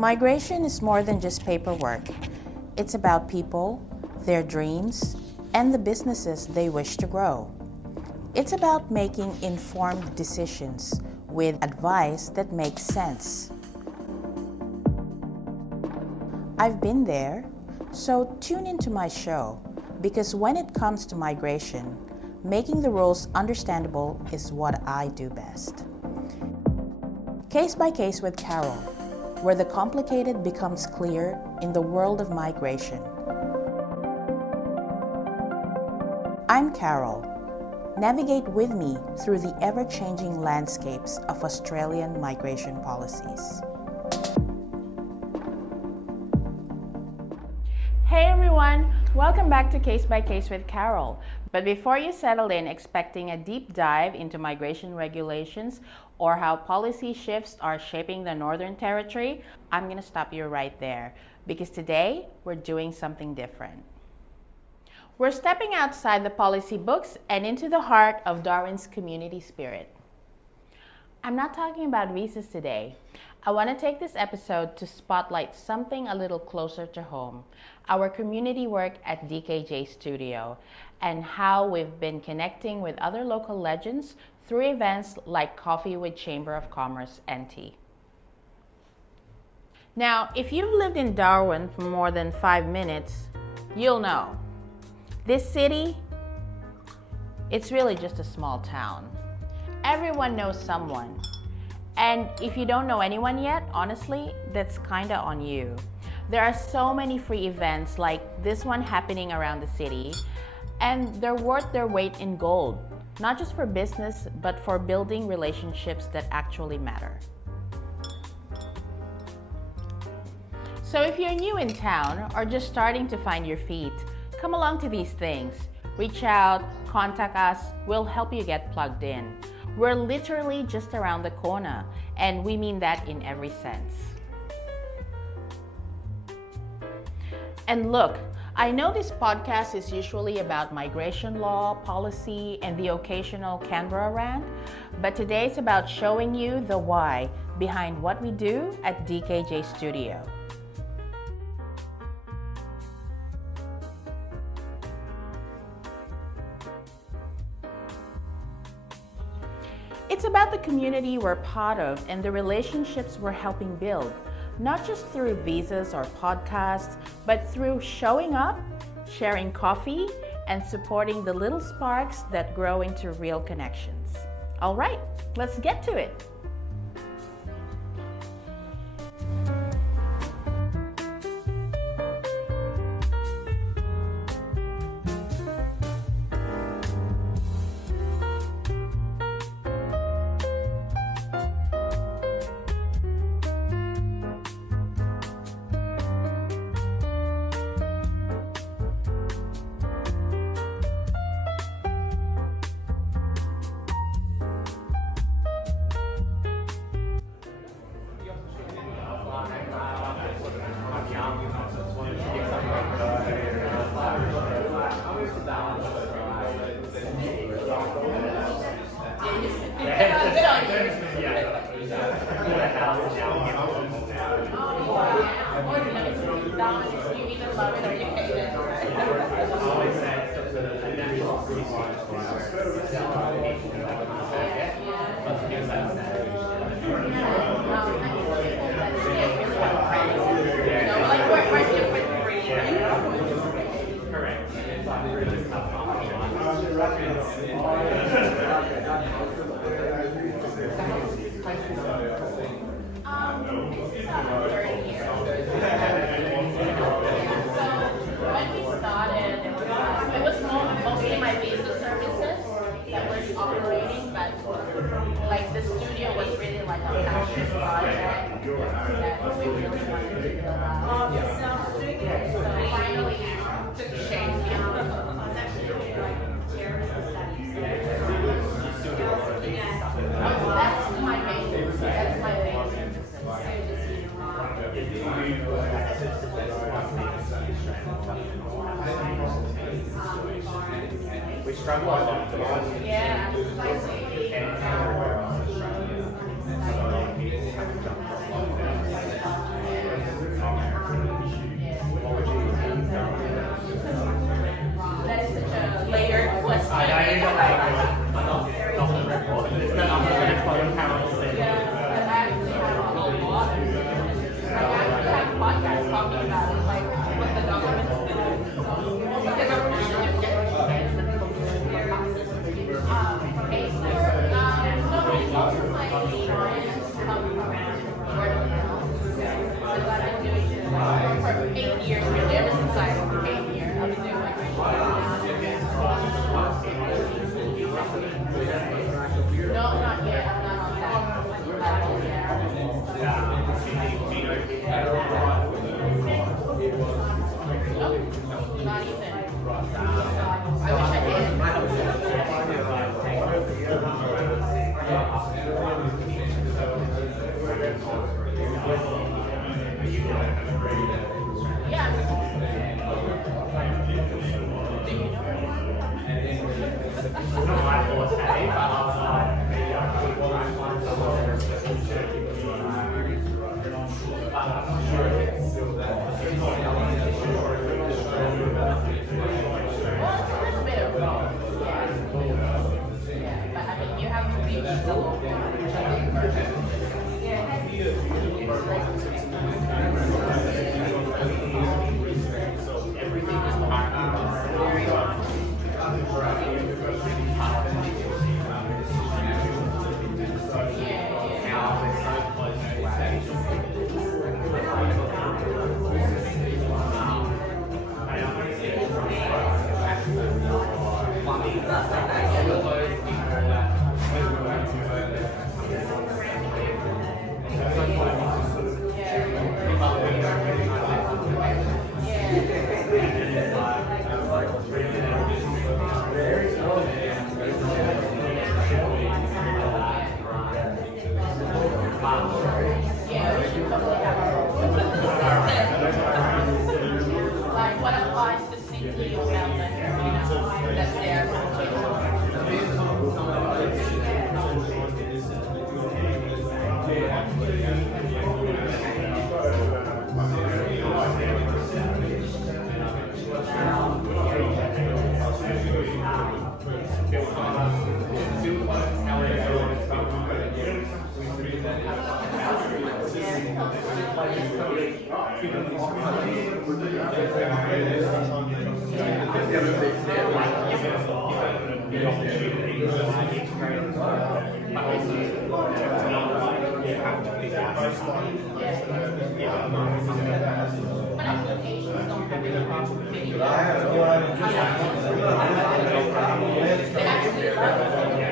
Migration is more than just paperwork. It's about people, their dreams, and the businesses they wish to grow. It's about making informed decisions with advice that makes sense. I've been there, so tune into my show, because when it comes to migration, making the rules understandable is what I do best. Case by Case with Carol, where the complicated becomes clear in the world of migration. I'm Carol. Navigate with me through the ever-changing landscapes of Australian migration policies. Hey everyone! Welcome back to Case by Case with Carol. But before you settle in expecting a deep dive into migration regulations or how policy shifts are shaping the Northern Territory, I'm going to stop you right there because today we're doing something different. We're stepping outside the policy books and into the heart of Darwin's community spirit. I'm not talking about visas today. I want to take this episode to spotlight something a little closer to home, our community work at DKJ Studio, and how we've been connecting with other local legends through events like Coffee with Chamber of Commerce NT. Now, if you've lived in Darwin for more than 5 minutes, you'll know. This city, it's really just a small town. Everyone knows someone. And if you don't know anyone yet, honestly, that's kinda on you. There are so many free events like this one happening around the city, and they're worth their weight in gold, not just for business, but for building relationships that actually matter. So if you're new in town or just starting to find your feet, come along to these things. Reach out, contact us, we'll help you get plugged in. We're literally just around the corner, and we mean that in every sense. And look, I know this podcast is usually about migration law, policy, and the occasional Canberra rant, but today it's about showing you the why behind what we do at DKJ Studio. It's about the community we're part of and the relationships we're helping build, not just through visas or podcasts, but through showing up, sharing coffee, and supporting the little sparks that grow into real connections. All right, let's get to it. Like the studio was really like a passion project that we really wanted to build out. So finally took shape. That's my main. That's my main. We struggle a lot. Yeah. 8 years really, ever since I came here. I've been doing migration. No, not yet. I'm not on that level yet. Nope, not even. I wish I did. Yeah. Do you know? Well, it's a little bit of both. Yeah, but I mean, you have to reach the local like what applies to CP about that, that's there. But applications don't have any problem with video. They actually love it.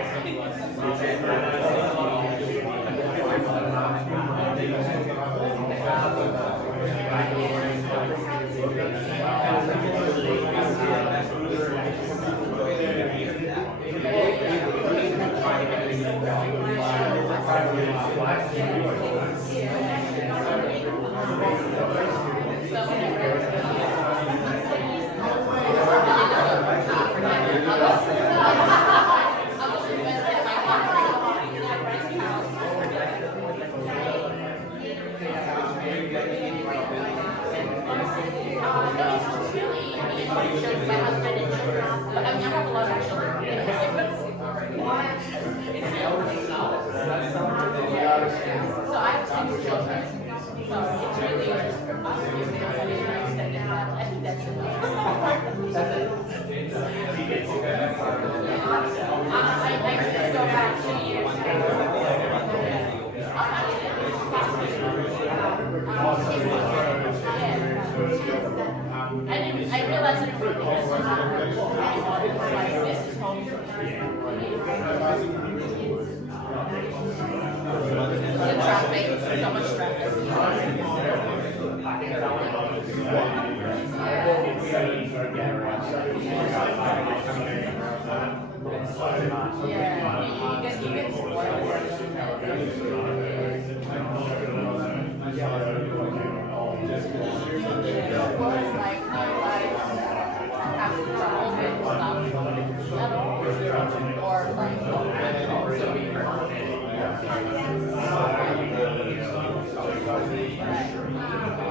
I realized it really is like this is home. The traffic, so much traffic. Yeah, you get spoiled. Like my life have to travel with stuff at all, or like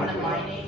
the mining.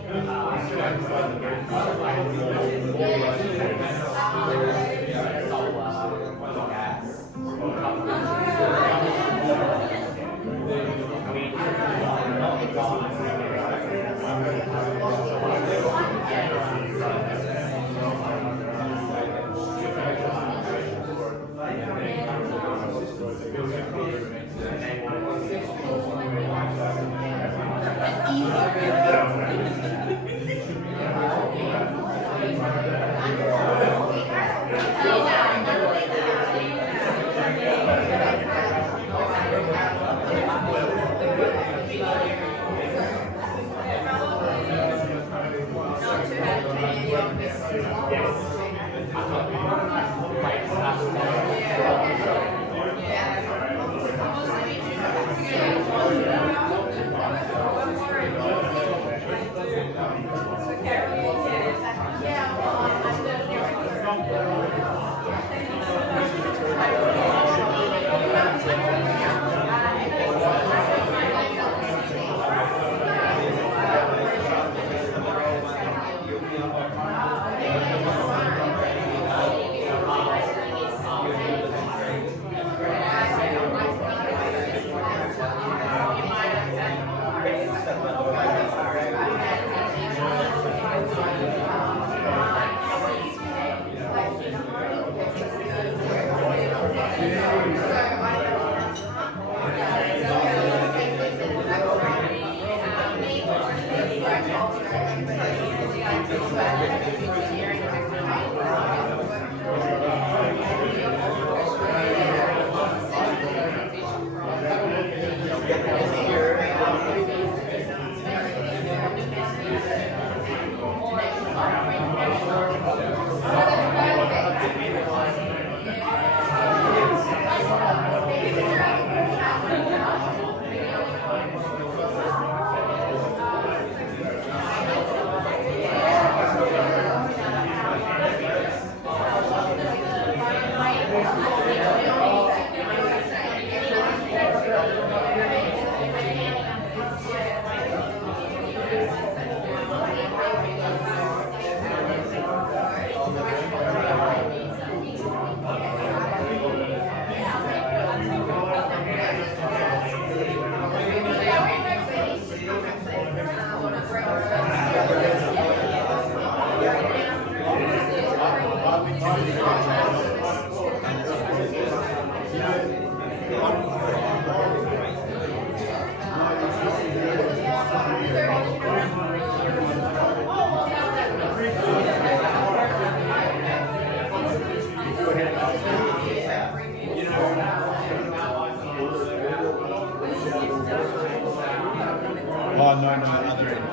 Well, no, the other end.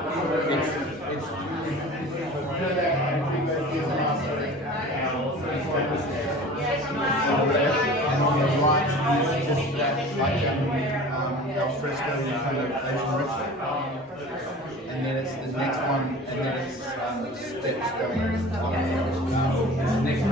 It's and on the right is just that, like al fresco kind of Asian ritual. And then it's the next one, and then it's steps going on top. It's the next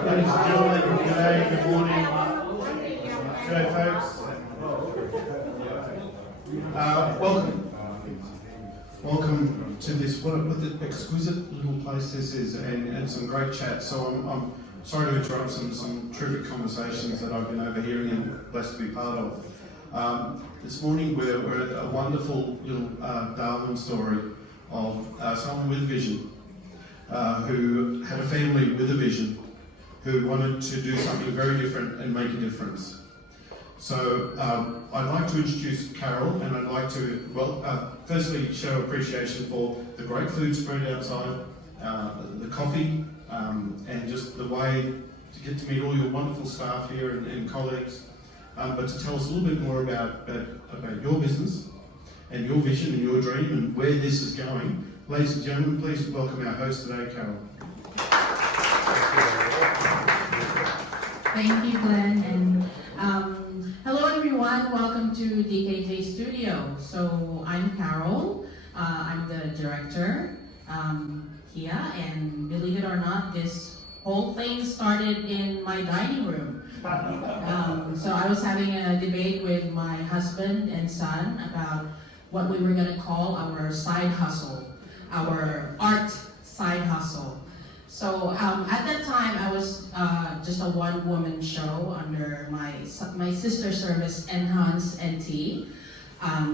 Ladies and gentlemen, good day, good morning. G'day folks. Welcome to this, what an exquisite little place this is, and some great chat. So I'm sorry to interrupt some terrific conversations that I've been overhearing and blessed to be part of. This morning we're at a wonderful little Darwin story of someone with vision, who had a family with a vision, who wanted to do something very different and make a difference. So I'd like to introduce Carol, and I'd like to, firstly show appreciation for the great food spread outside, the coffee, and just the way to get to meet all your wonderful staff here and colleagues, but to tell us a little bit more about your business and your vision and your dream and where this is going. Ladies and gentlemen, please welcome our host today, Carol. Thank you, Glenn, and hello everyone, welcome to DKJ Studio. So I'm Carol, I'm the director here, and believe it or not, this whole thing started in my dining room. So I was having a debate with my husband and son about what we were going to call our side hustle, our art side hustle. So at that time, I was just a one-woman show under my sister service, Enhance NT,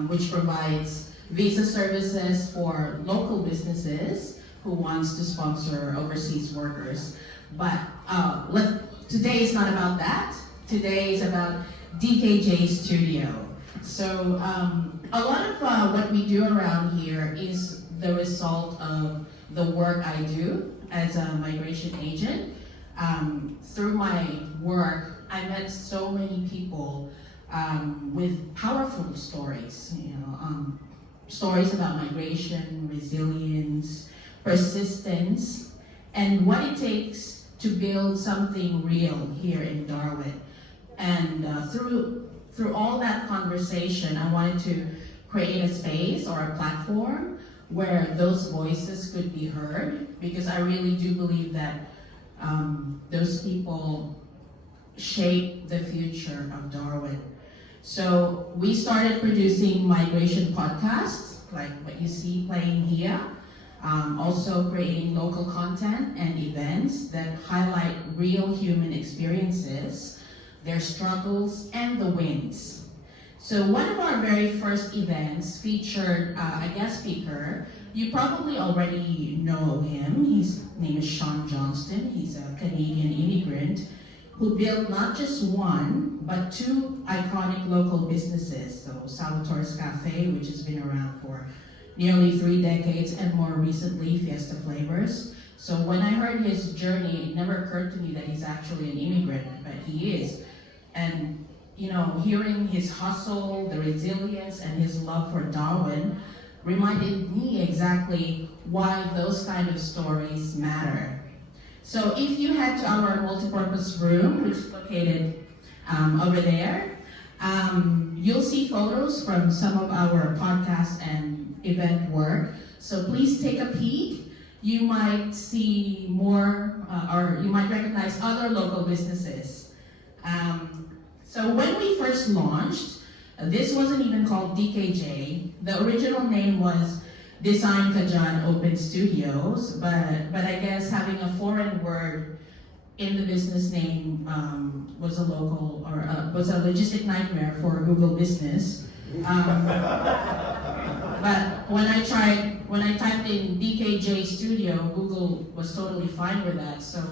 which provides visa services for local businesses who wants to sponsor overseas workers. But today is not about that. today is about DKJ Studio. So a lot of what we do around here is the result of the work I do as a migration agent. Through my work, I met so many people with powerful stories, stories about migration, resilience, persistence, and what it takes to build something real here in Darwin. And through all that conversation, I wanted to create a space or a platform where those voices could be heard, because I really do believe that those people shape the future of Darwin. So we started producing migration podcasts, like what you see playing here. Also creating local content and events that highlight real human experiences, their struggles, and the wins. So one of our very first events featured a guest speaker. You probably already know him. His name is Sean Johnston. He's a Canadian immigrant who built not just one, but two iconic local businesses. So Salvatore's Cafe, which has been around for nearly 3 decades, and more recently, Fiesta Flavors. So when I heard his journey, it never occurred to me that he's actually an immigrant, but he is. And hearing his hustle, the resilience, and his love for Darwin reminded me exactly why those kind of stories matter. So if you head to our multipurpose room, which is located over there, you'll see photos from some of our podcast and event work. So please take a peek. You might see more, or you might recognize other local businesses. So when we first launched, this wasn't even called DKJ. The original name was Design Kajan Open Studios, but I guess having a foreign word in the business name was a logistic nightmare for Google Business. But when I typed in DKJ Studio, Google was totally fine with that. So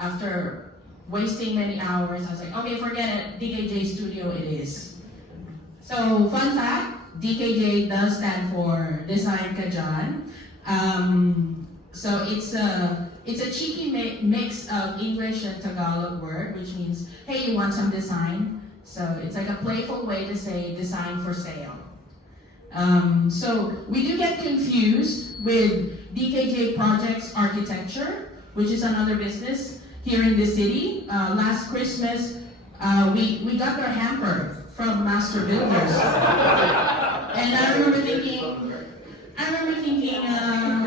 after wasting many hours, I was like, okay, forget it, DKJ Studio it is. So fun fact, DKJ does stand for Design Kajan. So it's a cheeky mix of English and Tagalog word, which means, hey, you want some design? So it's like a playful way to say design for sale. So we do get confused with DKJ Projects Architecture, which is another business here in the city. Last Christmas, we got their hamper from Master Builders. And I remember thinking,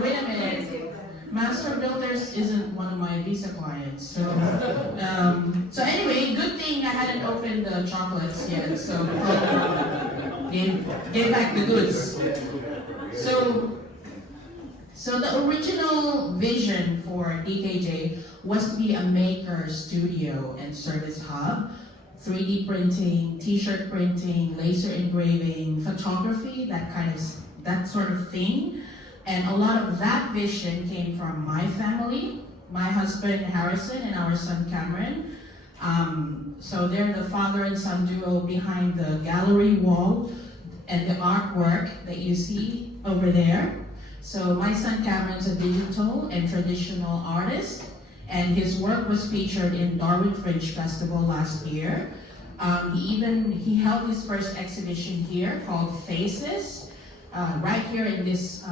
wait a minute, Master Builders isn't one of my Visa clients. So anyway, good thing I hadn't opened the chocolates yet, so gave back the goods. So the original vision for DKJ was to be a maker studio and service hub, 3D printing, t-shirt printing, laser engraving, photography, that sort of thing. And a lot of that vision came from my family, my husband Harrison and our son Cameron. So they're the father and son duo behind the gallery wall and the artwork that you see over there. So my son Cameron's a digital and traditional artist, and his work was featured in Darwin Fringe Festival last year. He held his first exhibition here called Faces, right here in this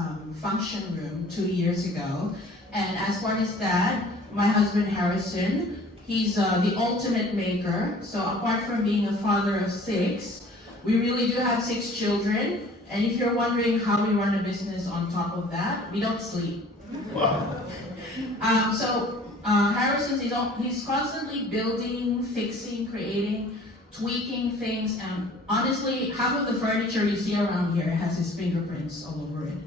function room 2 years ago. And as far as that, my husband Harrison, he's the ultimate maker. So apart from being a father of 6, we really do have 6 children. And if you're wondering how we run a business on top of that, we don't sleep. Wow. Harrison, he's constantly building, fixing, creating, tweaking things, and honestly, half of the furniture you see around here has his fingerprints all over it.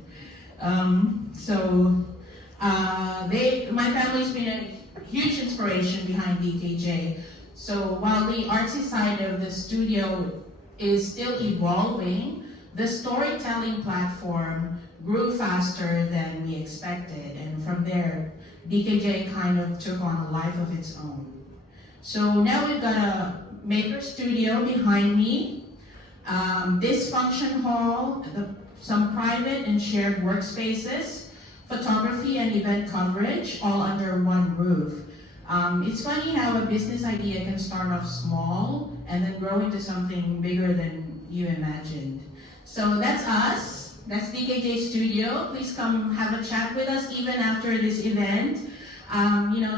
My family's been a huge inspiration behind DKJ. So while the artsy side of the studio is still evolving, the storytelling platform grew faster than we expected, and from there, DKJ kind of took on a life of its own. So now we've got a maker studio behind me, this function hall, some private and shared workspaces, photography and event coverage, all under one roof. It's funny how a business idea can start off small and then grow into something bigger than you imagined. So that's us. That's DKJ Studio. Please come have a chat with us even after this event.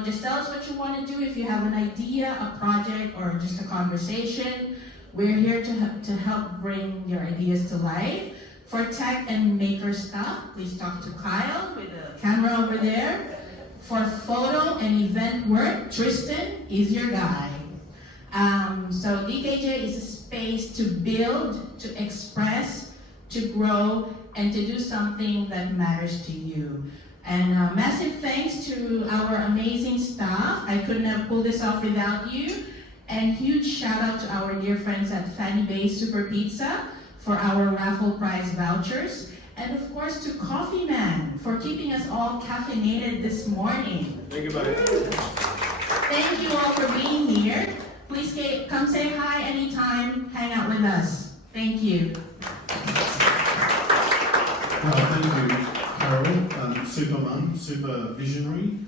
Just tell us what you want to do. If you have an idea, a project, or just a conversation, we're here to help bring your ideas to life. For tech and maker stuff, please talk to Kyle with the camera over there. For photo and event work, Tristan is your guy. So DKJ is a space to build, to express, to grow, and to do something that matters to you. And massive thanks to our amazing staff. I couldn't have pulled this off without you. And huge shout out to our dear friends at Fanny Bay Super Pizza for our raffle prize vouchers. And of course to Coffee Man for keeping us all caffeinated this morning. Thank you, buddy. Thank you all for being here. Please come say hi anytime, hang out with us. Thank you. Thank you, Carol. Super mum, super visionary.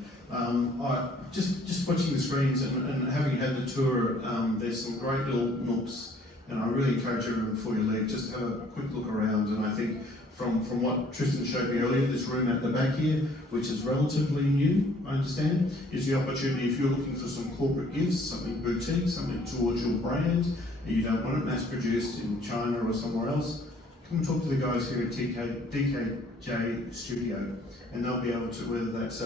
Just watching the screens and having had the tour, there's some great little nooks, and I really encourage everyone before you leave, just have a quick look around. And I think from what Tristan showed me earlier, this room at the back here, which is relatively new, I understand, is the opportunity if you're looking for some corporate gifts, something boutique, something towards your brand, and you don't want it mass produced in China or somewhere else, come and talk to the guys here at DKJ Studio, and they'll be able to, whether that's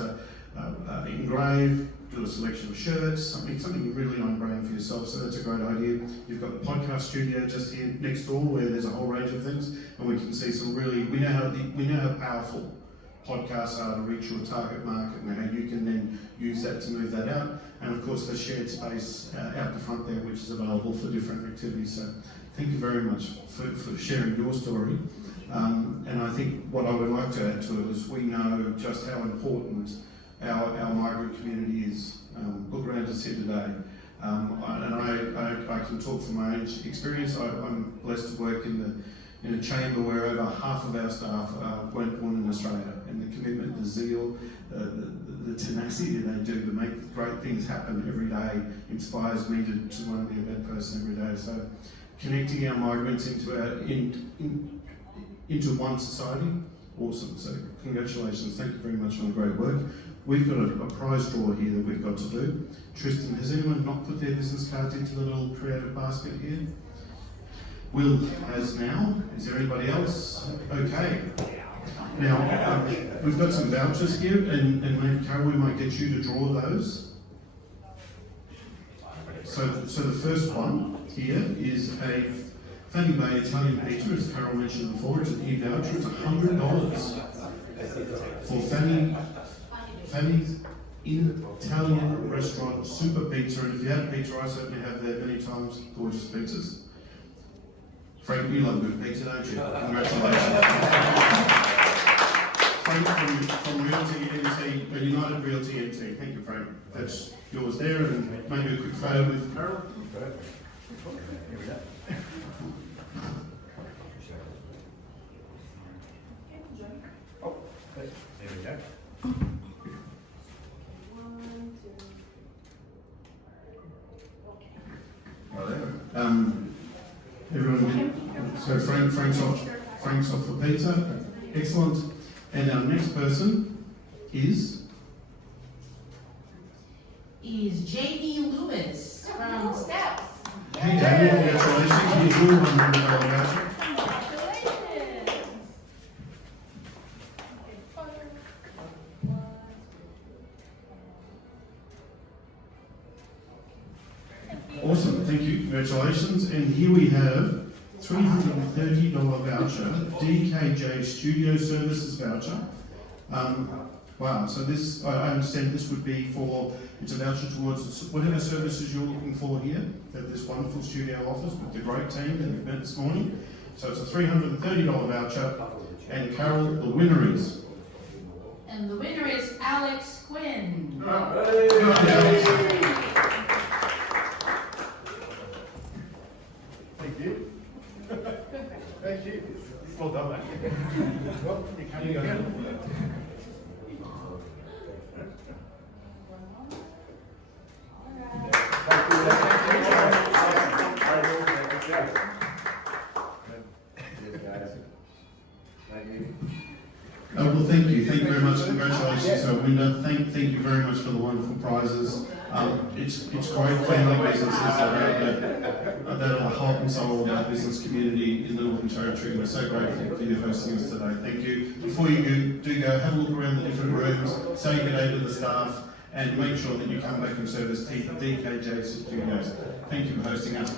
engrave, do a selection of shirts, something really on brand for yourself. So that's a great idea. You've got the podcast studio just here next door, where there's a whole range of things, and we can see some really. We know how powerful podcasts are to reach your target market, and how you can then use that to move that out. And of course, the shared space out the front there, which is available for different activities. So thank you very much for sharing your story. And I think what I would like to add to it is we know just how important our migrant community is. Look around us here today. And I can talk from my own experience. I'm blessed to work in a chamber where over half of our staff weren't born in Australia, and the commitment, the zeal, the tenacity they do to make great things happen every day inspires me to want to be a better person every day. So connecting our migrants into one society, awesome. So congratulations, thank you very much on the great work. We've got a prize draw here that we've got to do. Tristan, has anyone not put their business cards into the little creative basket here? Will has now. Is there anybody else? Okay. Now, we've got some vouchers here, and maybe Carol, we might get you to draw those. So the first one here is a Fanny Bay Italian pizza, as Carol mentioned before. It's an e-voucher. It's $100 for Fanny's Italian restaurant, Super Pizza. And if you have pizza, I certainly have there many times. Gorgeous pizzas. Frank, you love good pizza, don't you? Congratulations. Frank from Realty MT, United Realty MT. Thank you, Frank. That's yours there, and maybe a quick photo with Carol. Here we go. Oh, there we go. Everyone, so Frank's off for pizza. Excellent. And our next person is Jamie Lewis from Steps. Hey Jamie, congratulations. Here's your $100 voucher. Awesome, thank you, congratulations. And here we have $330 voucher, DKJ Studio Services voucher. Wow, so this, I understand this would be it's a voucher towards whatever services you're looking for here at this wonderful studio office with the great team that we've met this morning. So it's a $330 voucher, and Carol, the winner is? And the winner is Alex Quinn. Hey. you. Thank you. Well done, mate. Well, you come again. Well, thank you. Thank you very much. Congratulations to Winda. Thank you very much for the wonderful prizes. It's great family businesses that are heart and soul of our business community in the Northern Territory. We're so grateful for you hosting us today. Thank you. Before you do go, have a look around the different rooms, say good day to the staff, and make sure that you come back and service DKJ Studios. Thank you for hosting us.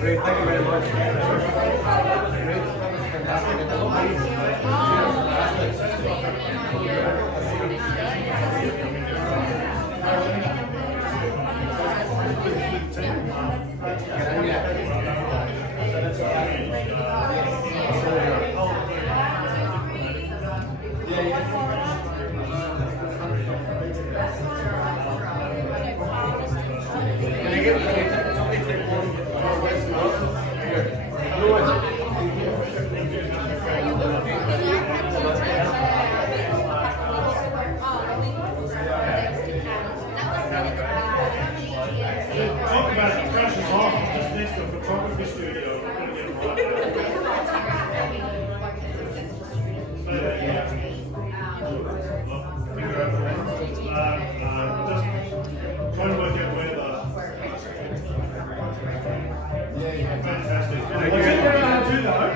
Great, thank you very much. Talk about it, crashes off just next to a photography studio. We're going to get it right. Figure out just trying to work out where fantastic. What you're going to do though,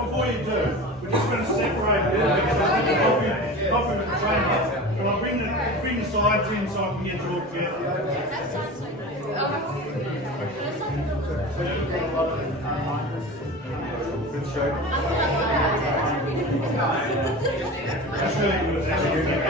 before you do, we're just going to separate a little bit so I can coffee with the trainer. But I'll bring the sides in so I can get your clear. Good show. That's really good. That's really good.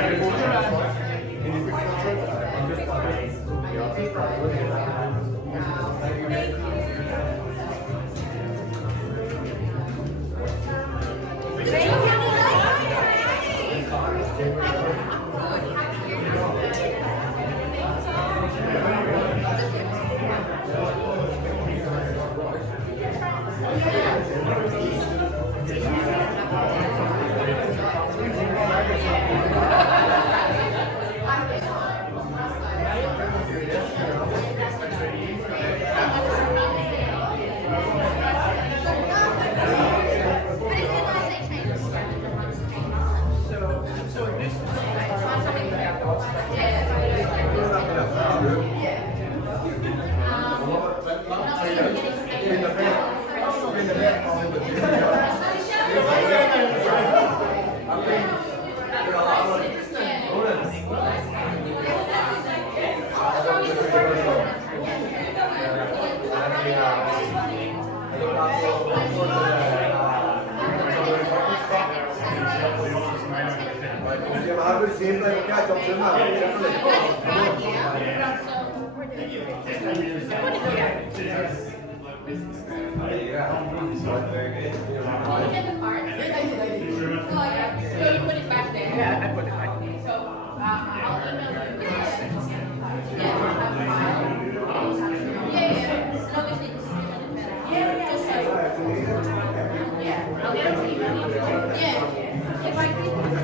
If I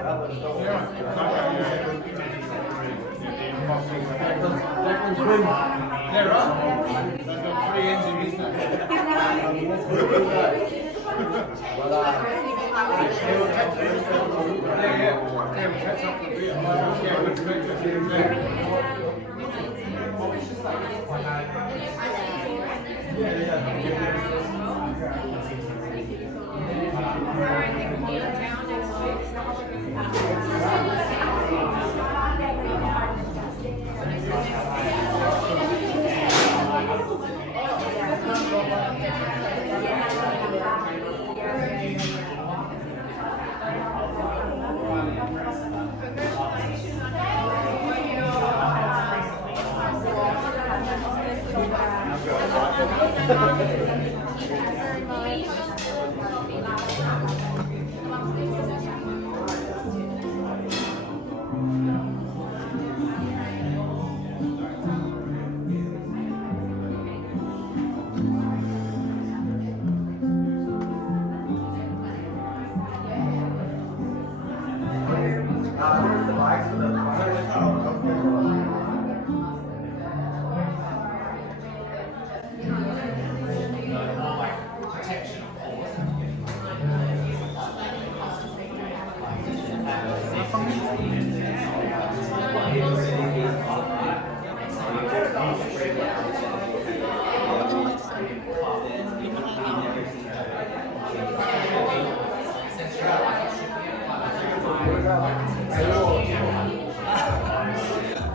Yeah, right. They've got 3 engineers now. Catch up with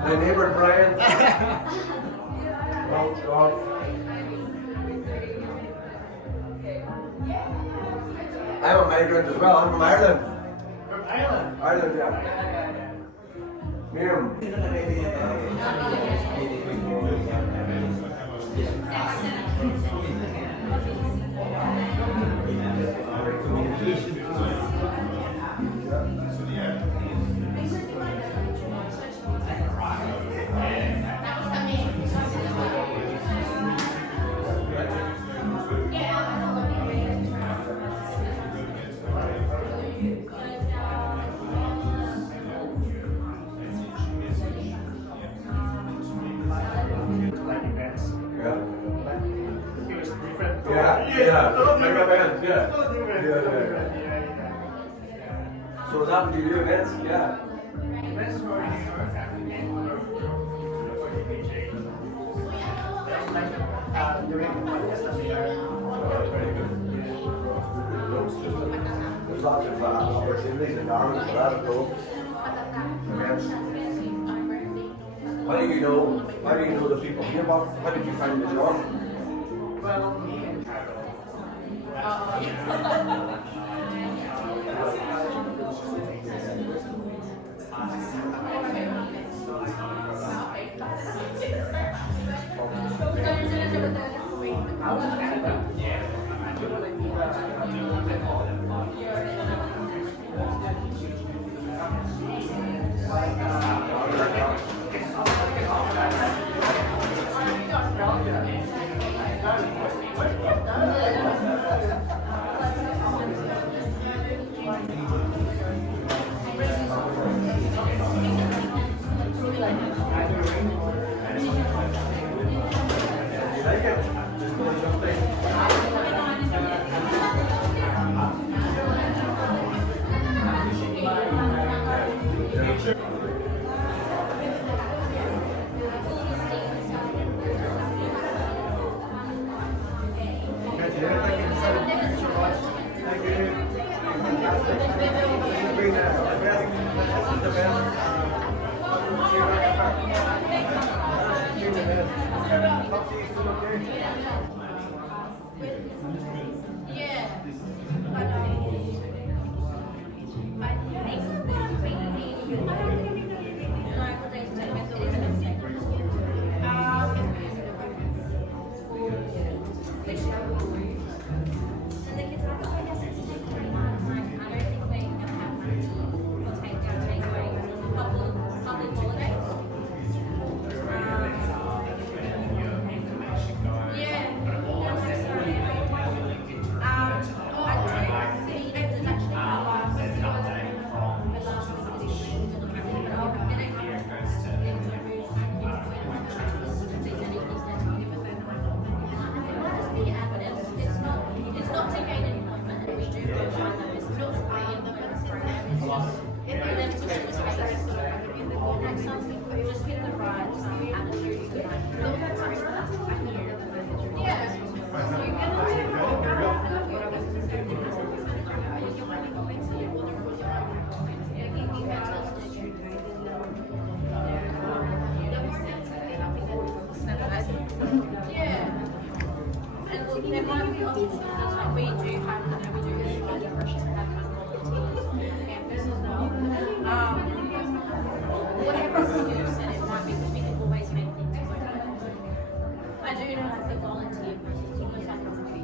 My neighbor Brian. Oh God. I'm a migrant as well. I'm from Ireland. From Ireland? Ireland, yeah. Miriam. So is that what you do events? Yeah. There's lots of opportunities in Darwin for that as well. Events. How do you know the people here? How did you find the job? Well, me and just hit the right attitude to yeah. Yeah. And look, there might be opportunities like we do have, we do really high depression and that kind of qualities on campus as well. Whatever skill set it might be, because we can always make things better. I do know like the volunteer process, you always have to be.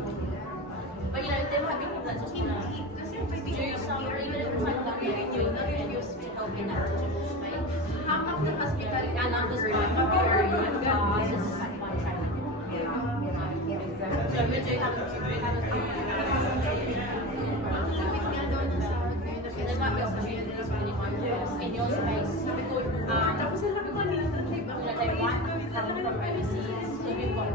But there might be people that just want to do something, even if it's like that, maybe doing that and just to help in that digital space. And I'm just like, very fast. So we do have a there might be opportunities for anyone in your space. They might come from overseas. So we've got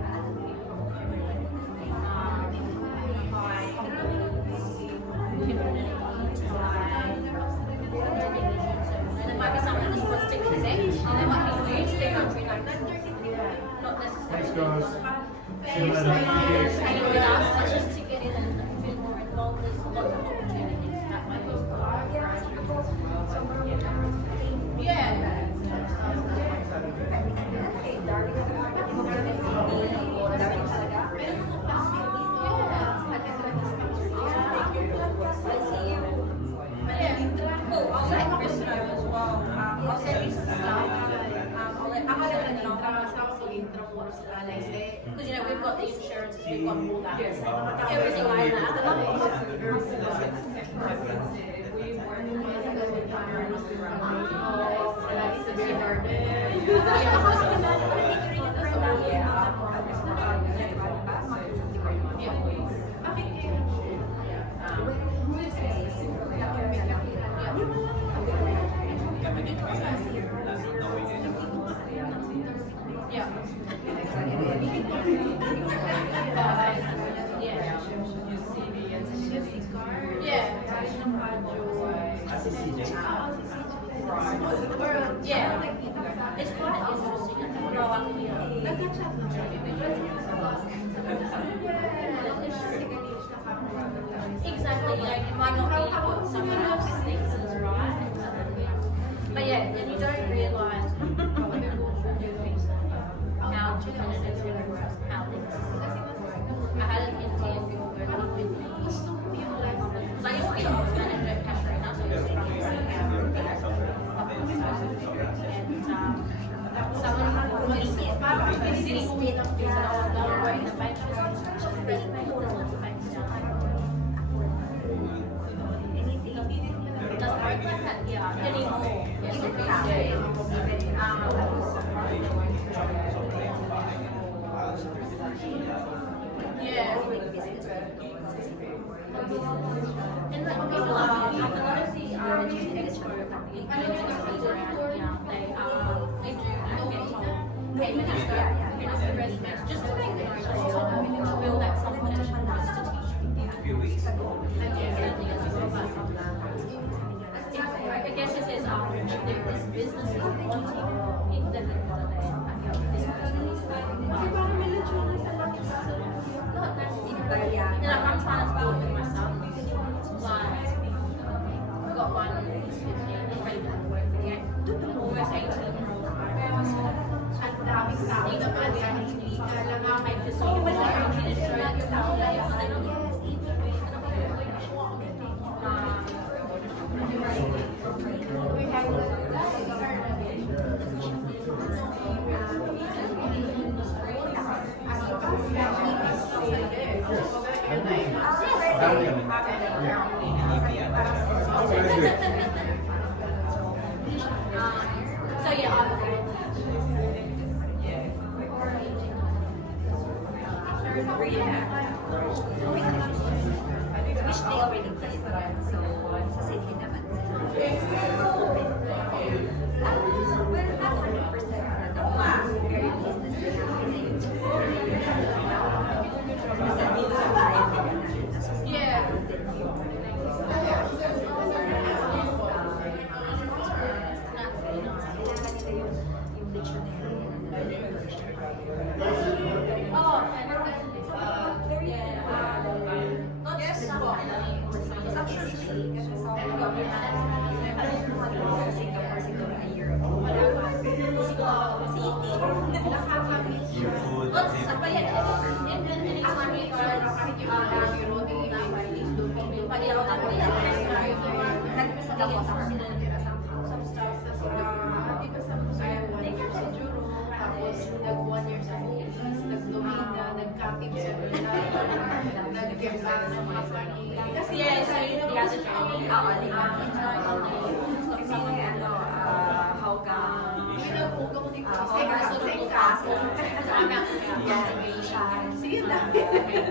there might be someone that just wants to connect, and they might be new to the country, like not necessarily. And with us, but just to get in and feel more involved, there's lots of opportunities that might be. Yeah. Cool. I'll let Chris know as well. I'll send you some stuff. I'll let because we've got the insurances, we've got all that. Everything like that. Yeah, it's quite interesting to grow up here. Exactly, you might not be what someone else thinks is right. But yeah, and you don't realise how different it is everywhere else, how things. I had an Indian girl go up with me. Because I used to be office manager at Casharina, so I used to run the someone was sitting and I was going to work in the bank. She was like, it doesn't work like that anymore. Yes, it yeah. And like people are, a lot of the expo, I know it's around here, they do payment as well, and as a resume, just to make them to build that confidence and just to teach people. And certainly as well, but I guess it says this business is wanting indefinite holiday. And I'm trying to build with myself. Like, I've got one who's 15, almost 18-year-old. So yeah, Which they already did, so sa city naman sila. Well, not 100% na daw. Very business Yeah, so you know, the other journey. Oo, di ba? Kasi ano, hawgang sige,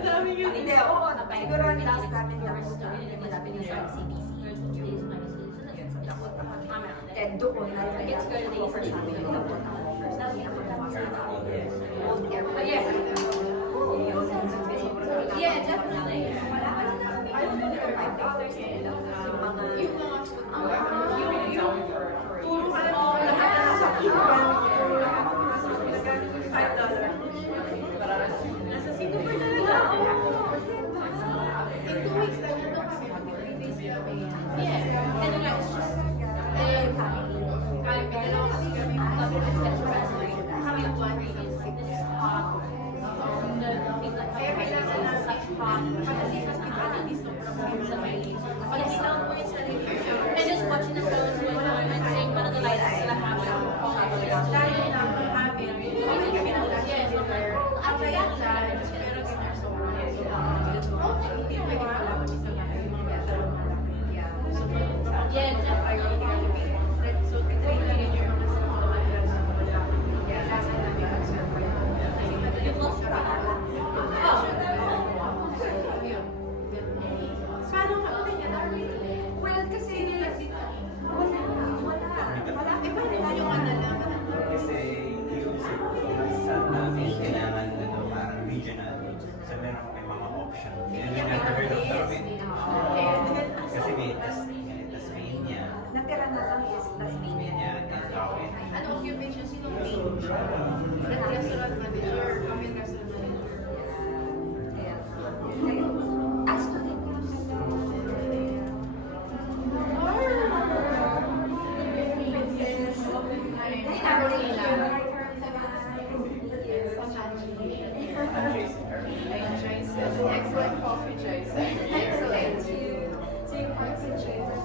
dami yun. Hindi, oo, siguro ang last namin namin sa CCC. And doon, offer sa amin yung tapos ang offers na old airport. Yeah, definitely. $5 nila. Yung mga Nasa Singapore talaga ako. In 2 weeks lang ito kasi 3 days kami. Yeah. And then it's just I'm coming with steps for coming up to 3 days. This is hot. The thing that is such hot. Kasi mas pinaka sa may but it's still and just watching the phones going on and seeing one of the lights that I have yes, after that, I'm just gonna go there so yeah, definitely. well, kasi wala. Eh, paano tayo Kasi yung sa namin kailangan parang regional. So meron kami mga option. And we never heard of Darwin. Kasi may Tasmania. Natira na lang is Tasmania. And Darwin. Ano occupation? Sino main? Restaurant manager. Kami restaurant manager. As student nga Excellent coffee, Jason. excellent. So you parts and chairs.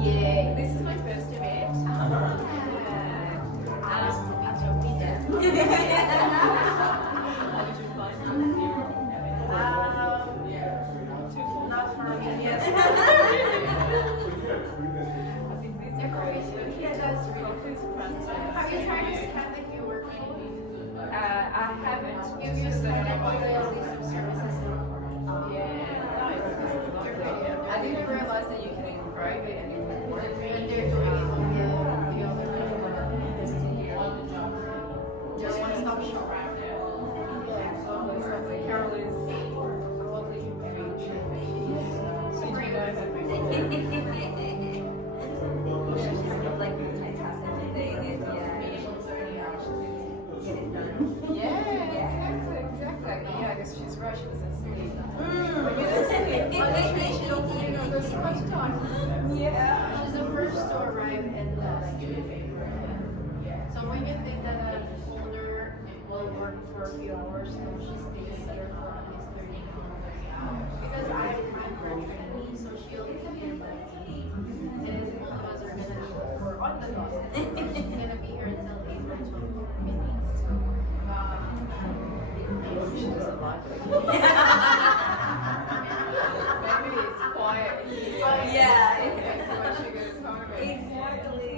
Yeah, this is my first event. Nice to meet you. How did you find it? Not for me, yes. I think this decoration, Yeah, that's coffee is fun. Have you tried to scan like you were I haven't. You use like all the services. I didn't realize that you can engrave it anymore. And they're doing it on the other just one stop shop. Carol is lovely. So do you guys have Like fantastic thing and get it done. Yeah, exactly. Yeah, I guess she's right. She was in sleep. Yeah. She's the first to arrive in the student. So when you think that an older will work for a few hours, then she stays here for at least 30 hours. Because I'm working, so she'll be here by 8. And then both of us are gonna be for on the dot. She's gonna be here until 8 or 12 minutes. So She doesn't like it. Maybe it's quiet here. Yeah. When she goes home. Exactly.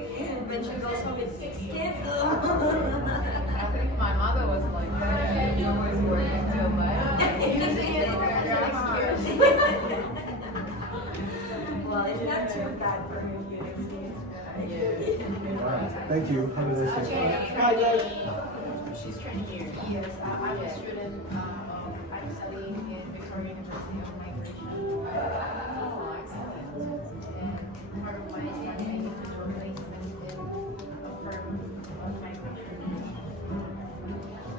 When she goes home with 6 kids. I think my mother was like that. She always working till late. Well, it's not too bad for her Unix. Thank you. Have a nice day. She's training here. Yes, I'm a student. I'm studying in Victoria University of Migration. Oh, excellent. And part of my study, I need to do placement in a firm of migration.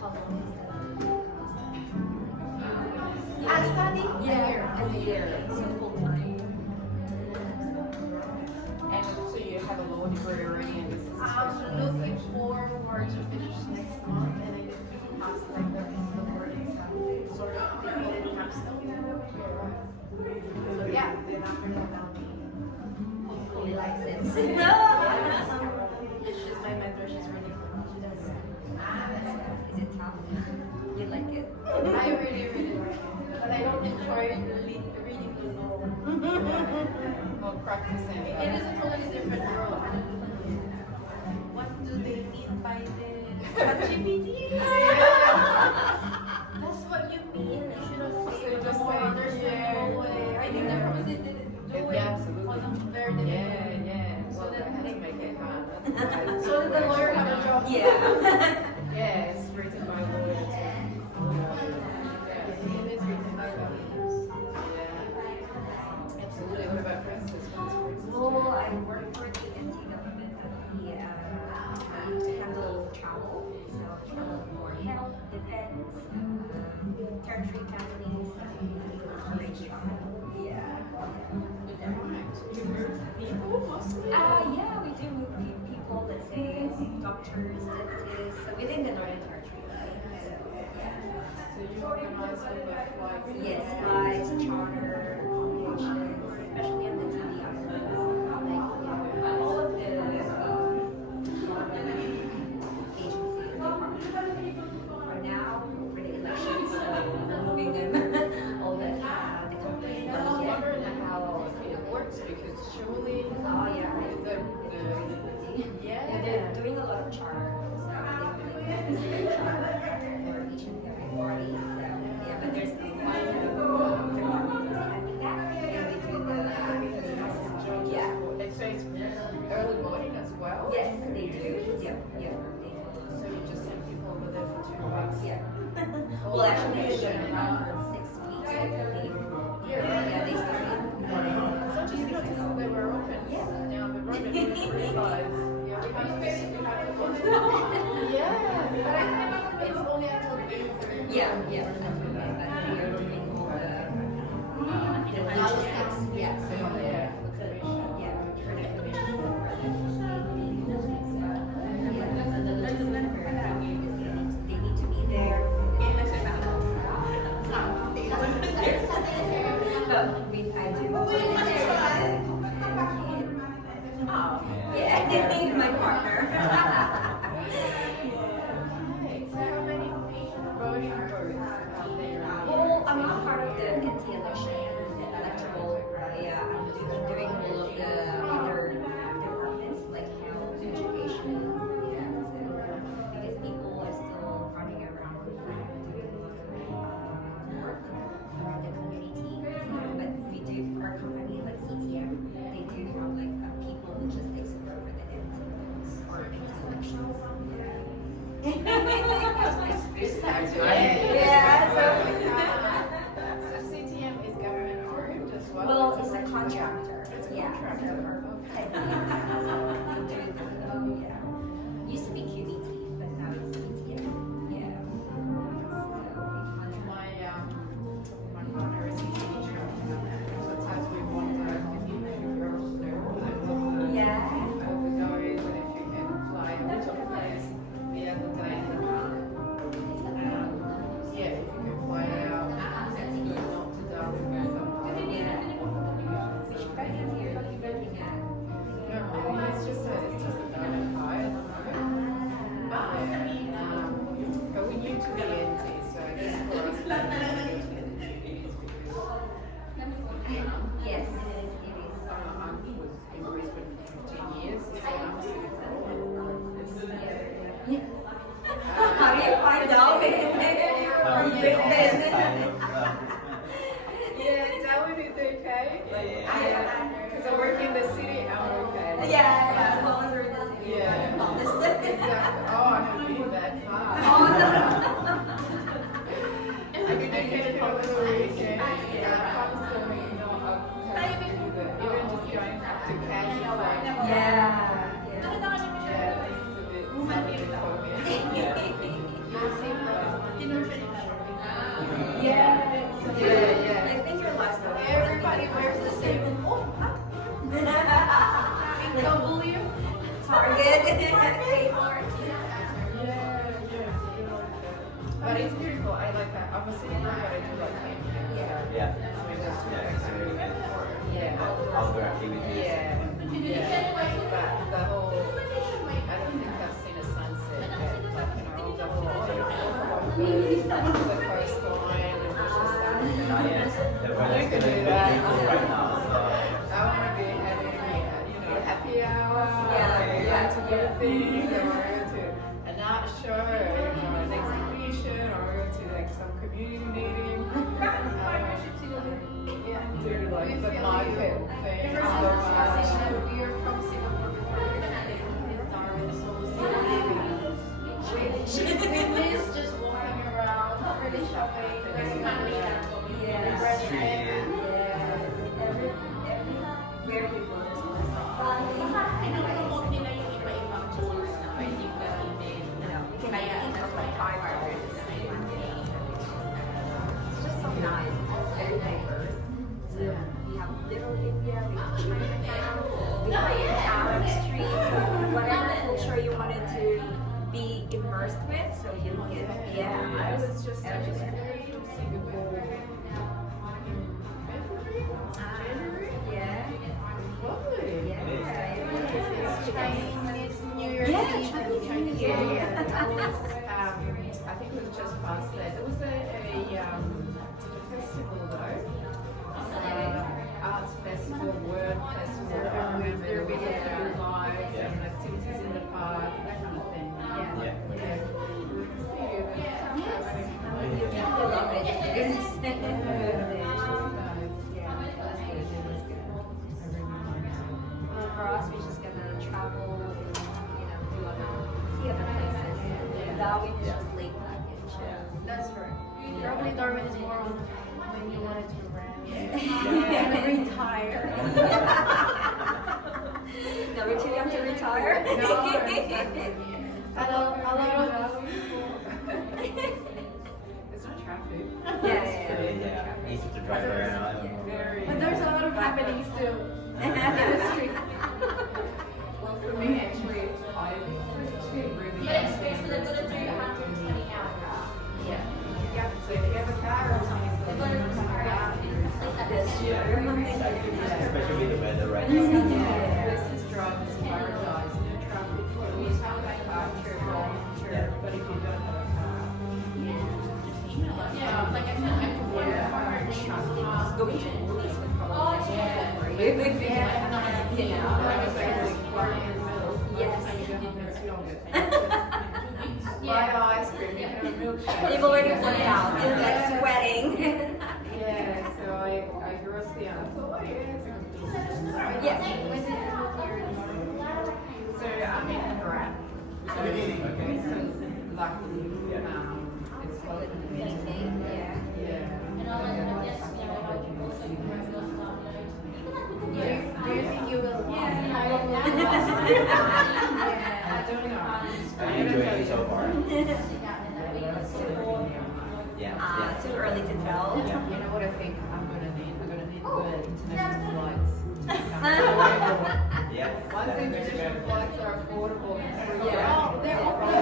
How long is that? I study a year, so full time. And so you have a law degree already and this is I'm looking forward to finish next month, and I need to pass like the board exam. Sort of didn't have still. So yeah, then after that I'll be hopefully licensed. She's my mentor. She's really cool. She does. Is it tough? You like it? I really like it. but I don't enjoy reading the law. More practicing. It is a totally different world. What do they mean by this? ChatGPT? That's what you mean. You should have said it just more say, understandable way. I think the purpose they didn't do it Absolutely. on a very different way. Yeah. So Well, that they had they- to make it hard. That's why So that the lawyer have a job. Yeah. Yeah, it's written by lawyers. Yeah, it is written by lawyers. Yeah. Absolutely. What about Francis? Well, I work for the NT government. We handle travel, so travel for health, defense, territory families, yeah. You move people mostly? Yeah, we do move people, let's say doctors, dentists, so within the Northern Territory. So, yeah. So you organize all the flights? Yes, flights, charter, accommodations, especially on the TV islands. Like, all of the agencies and departments. For now, for the elections, so we're moving them, all the companies. I was wondering how it works because surely Oh, yeah. yeah. They're doing a lot of charter, so they're doing specific charter for each and every party. So, yeah, but there's one department handling that, and we do the yeah. And so it's early morning as well? Yes, they do. Yeah, yeah. So you just send people over there for 2 weeks? Yeah. Well, actually, they've been around for 6 weeks, I believe. Yeah, they started. So just noticed that they were open. Yeah. Now the road didn't realize. Yeah, we have to go through. Yeah, but I think it's only until April. Yeah, yeah. But we are doing all the logistics. Yeah. So, yeah. Yeah. For the commission. They need to be there. But I do. Yeah, my partner. Okay, so how many voting birds are there? Well, I'm not part of the NT election electoral. I'm doing all of the other departments like health, education. Yeah, so because people are still running around doing a lot of work around the community. But we do our company like CTM. They do have like people who just takes over for the NT or NT elections. So CTM is government approved as well? Well, it's a contractor. It's a Yeah, contractor. yeah. Used to be QBT, but now it's CTM. Yeah. My partner is a teacher. Sometimes we wonder if you girls know. Yeah. How we go in and if you can fly out of place the other day. Yeah, if you can fly out, not to Darwin or something. Yeah. Which pregnancy are you looking at? No, really, it's just a diamond pie at the moment. But we new to the NT, so I guess for us, Yes. I was in Brisbane for 15 years, so I'm still How do you find Darwin? Yeah, Darwin is okay. Because I work in the city, I'm okay. Yeah, as long as we're in the city. Yeah. Exactly. Oh, I haven't been that far. I can take it over the weekend. Constantly, even just going up to Cass, like, Yeah. yeah, this is a bit Yeah. I think your lifestyle. Everybody wears the same. W. Target. But it's beautiful. I like that. I'm a city girl, but I do like camping. Yeah. So we just It's really good for yeah. outdoor activities. Yeah. But the whole, I don't think I've seen a sunset yet. Like, the whole, the coastline and just the sunset. immersed with, so you can, I was just I flew was from Singapore in February, January. yeah, Lovely. yeah. It's Chinese New Year's Yeah, Eve. Chinese New Year. Yeah, I was, I think it was just past that. It was a festival though. Arts festival, word festival, and there were video live and activities in the park, that kind of thing. Yeah. Yeah. Yes. I love it. It's Well, for us, we're just gonna travel and, do see other places. Darwin is just late package. That's right. Probably Darwin is more on when you wanted to rent. And retire. No, we're too young to retire. A lot of It's not traffic. Yeah. Easy to drive around. but there's a lot of happenings too. Well, for me, actually, I've been really Yeah, especially they're gonna do 120 hours. Yeah. So if you have a car or something, They're gonna retire out and complete that schedule. Especially with the weather right now. this is drivers paradise. No traffic. You have a car, sure, but if you don't have a car, Yeah, like I said, I can work hard. Just going to movies would probably Oh, be yeah. free. I was actually working in the middle. Yes. And you don't have yogurt. Buy ice cream, you have a milkshake. You've already worked out. You're like sweating. Yeah, so I grossed the I thought, oh yeah, it's a good business. Yes. So I'm in Brad. So luckily, it's local. Yeah. Yeah. And all of the guests, Do you think you will? I don't know. Are you enjoying it so far? Too early to tell. You know what I think I'm gonna need? I'm gonna need good international flights. Yeah. Once international flights are affordable and free. Oh, they're opening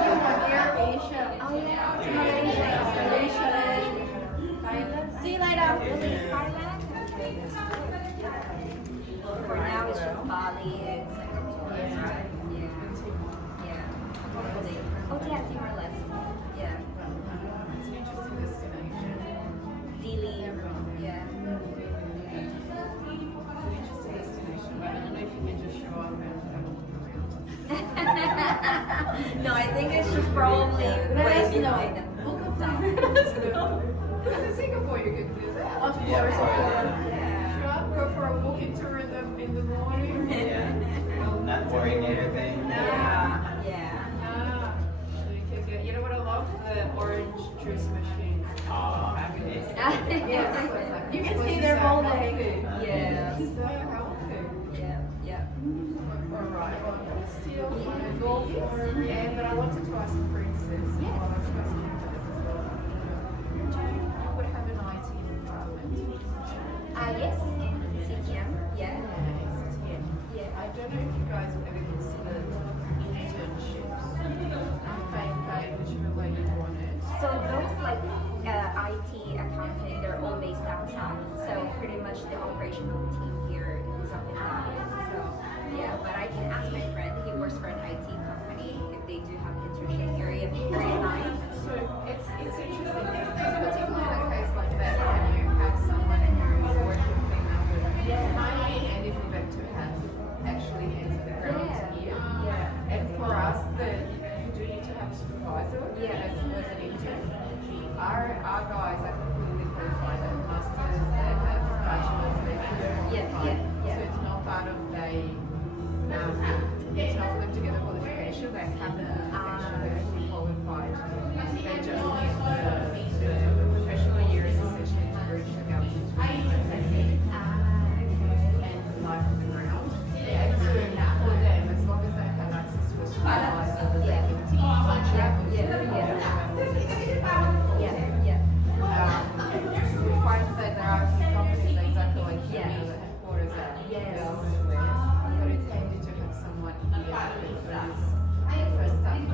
Air Asia. Oh yeah, to Malaysia, Thailand. See you later. For now, it's just Bali and Singapore. Yeah. Hopefully. Oh, yeah, Timor-Leste. Yeah. It's an interesting destination. Dili. Yeah. It's an interesting destination. I don't know if you can just show up and have a look around. No, I think it's just probably way behind them. Because in Singapore you could do that. Of Yeah, course. yeah. Show up, go for a walking tour in the morning. Yeah. Not worrying everything. Yeah. So you can get, you know what I love? The orange juice machine. Fabulous. You can stay there all day. Yeah. So healthy. Yeah. Alright, well, I'm still golfing, but I wanted to ask Princess. Yes. You would have an IT department. Yes. CTM. Yeah. I don't know if you guys would ever consider internships. Paid, whichever way you want it. So those like IT accounting, they're all based down south. So pretty much the operational team here is up in Darwin. So yeah, but I can ask my friend. He works for an IT company if they do have internship area. Very nice. So it's interesting. Particularly in a case like that, when you have someone who is working for another, maybe and if you've to have actually entered the ground here. Yeah. And for us, you do need to have a supervisor as an intern. Our guys are completely qualified. They have masters, they have bachelors, they have Yeah. So it's not part of it's not for them to get a qualification. They have the qualification. They're qualified. They just need the professional years essentially to bridge the gap between and life on the ground. And so for them, as long as they have access to a supervisor, they can teach and travel. We find that there are a few companies exactly like here, the headquarters at Melbourne, but it's handy to have someone here for this first time.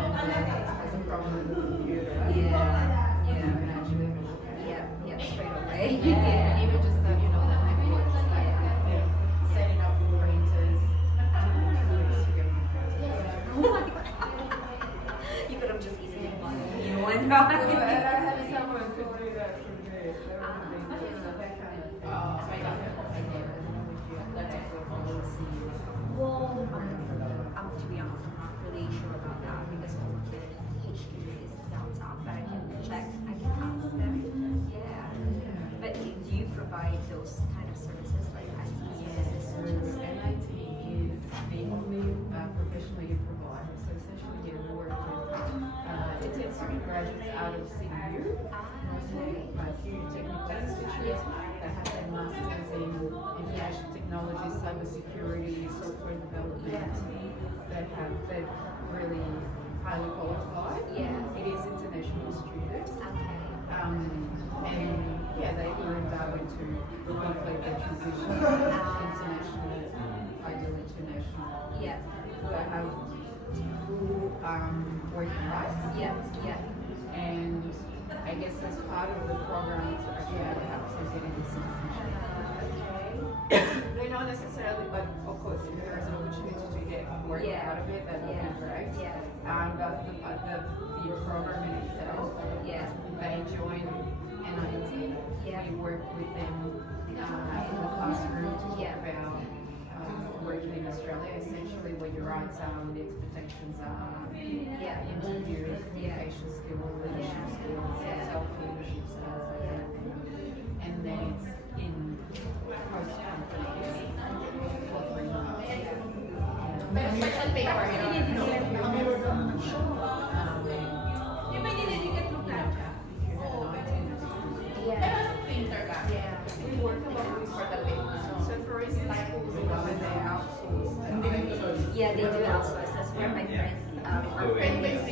but I'm just eating one. You know, And I had someone to do that for me. Well, to be honest, I'm not really sure about that because the HQ is downtown, but I can check. I can ask them. Yeah. But do you provide those kind of services like IT services? NIT is the only professional you provide. So essentially you work with, it tends to be graduates out of CU, mostly a few technical institutes that have their masters in information technology, cybersecurity, software development, they're really highly qualified. Yeah. It is international students. Okay. And yeah, they learn Darwin to complete their transition international, ideally international. Yeah. They have full working rights. Yeah. Yeah. And I guess as part of the program, it's actually helps them getting the citizenship. They're not necessarily, but of course, if there is an opportunity to get work out of it, that would be great. Yeah. But the program in itself, they join NIT. We work with them in the classroom to talk about working in Australia, essentially what your rights are, what the expectations are, interview, communication skills, leadership skills, self-leadership skills, and then it's in host companies for 3 months. Special paper. We work a lot with so for instance, schools when they outsource, Yeah, they do outsource. That's where my friends are friends.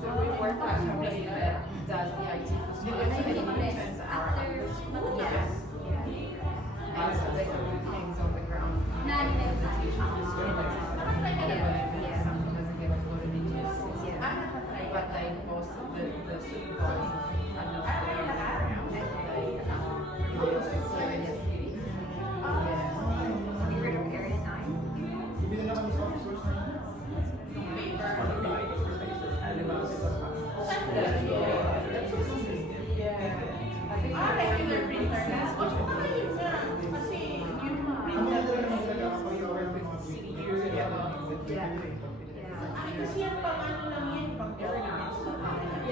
So we work with a company that does the IT for schools, so they interns are after school. Yes. And so they do things on the ground. The teachers do students. Something doesn't get uploaded into the system. But they also, the supervisors are not there on the ground. They in the city. Have you heard of Area 9?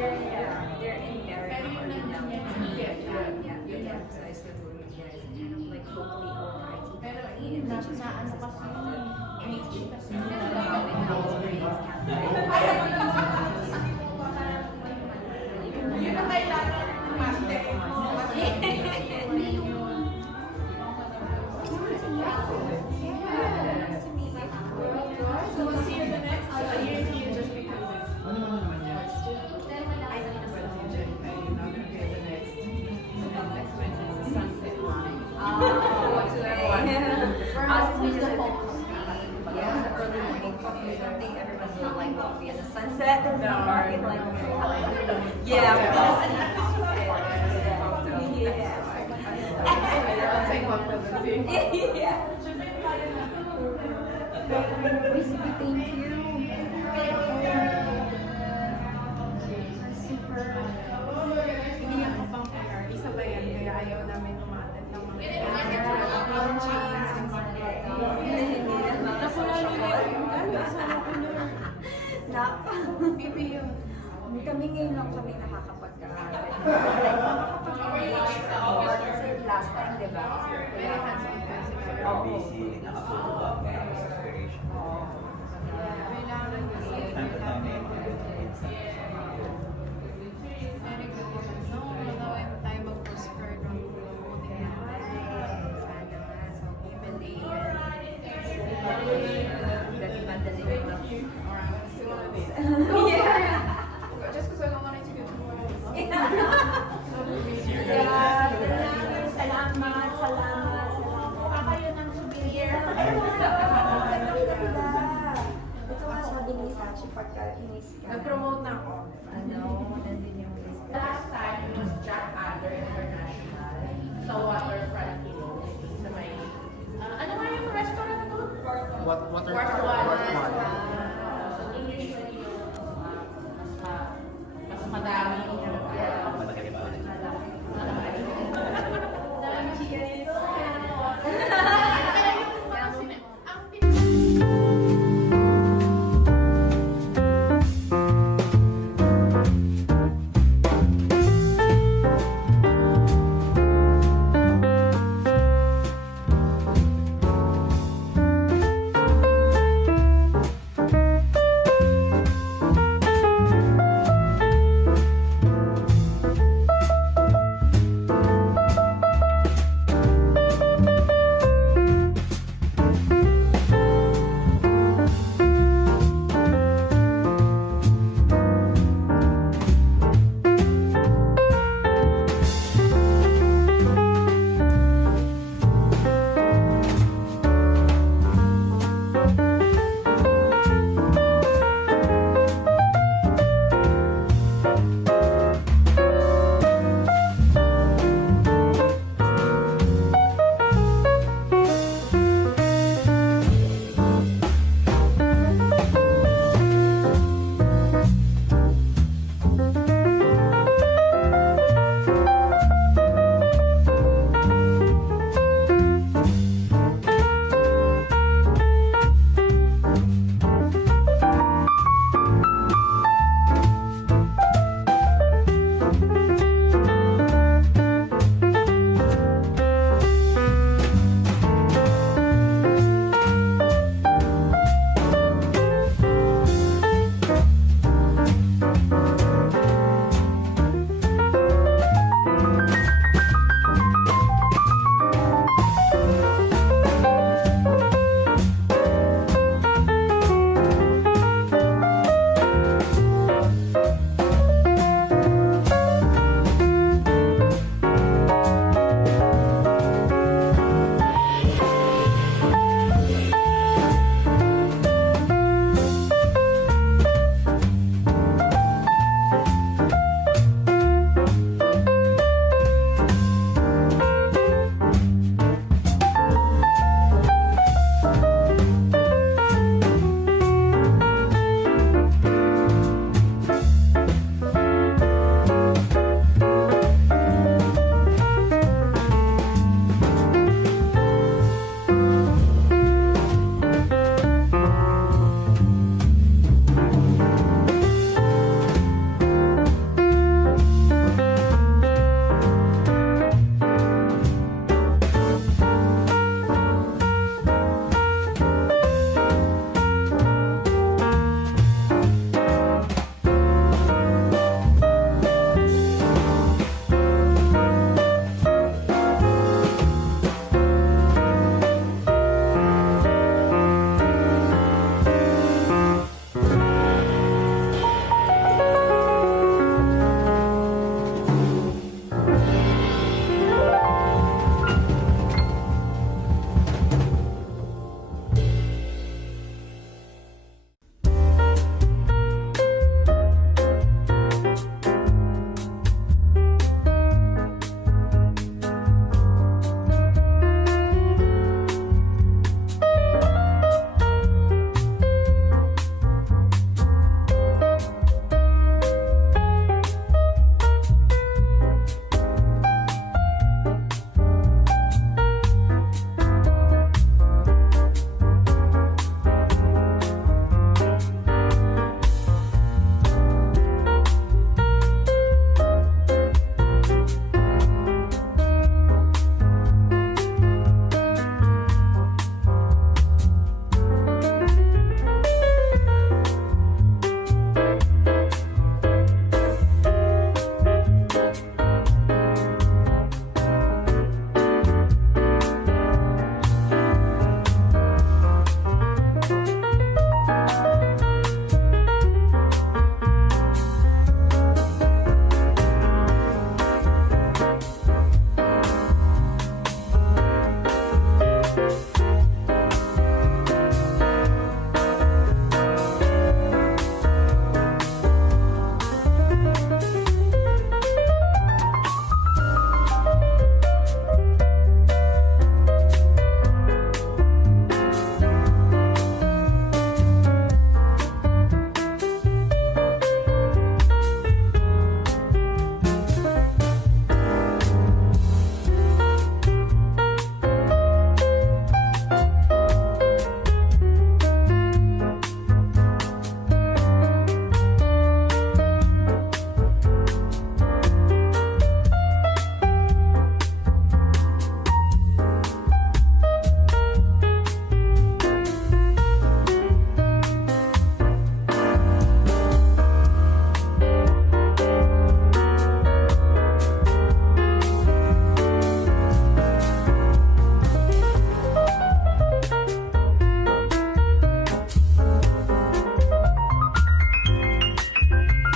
Yeah. They're in Area 9. Yeah. So I still go with guys. It's kind of like locally owned IT company, and they just focus on anything. So we'll see you in the next year just because it's sunset line. Early morning coffee or something. Everybody will like coffee at the sunset. I'll take one for the team. Thank you. Hindi ako pang priority sa bayan, kaya ayaw namin umattend ng mga launchings and kami ngayon lang kami nakakapag-aaral. Kasi last time, di ba? very hands-on person. busy, nakapuluwa, may inspiration. Kailangan kasi Time to time, may mga tayo mag-prescribe ng just because I don't want it to get too long. Salamat. Kayo ng souvenir. Ito nga sabi ni Sachi pagka inis ka. Nag-promote na ako. Nandun yung list. Last time, it was Jack Adder International sa Waterfront Kilo. Sa may... ano nga yung restaurant na to? Water. So, dun usually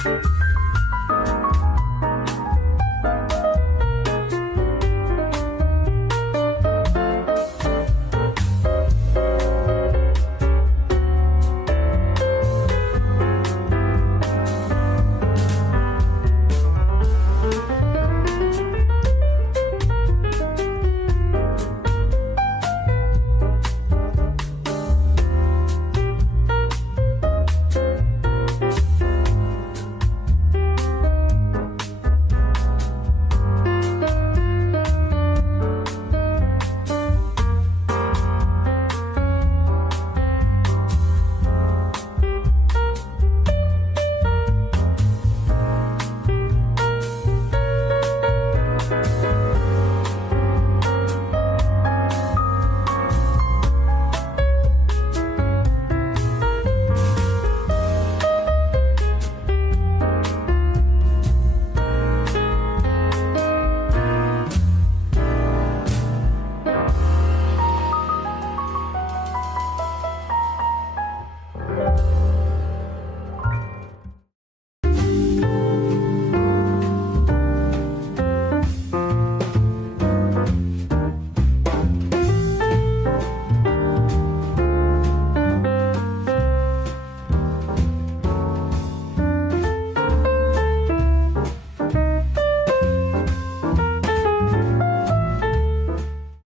Bye.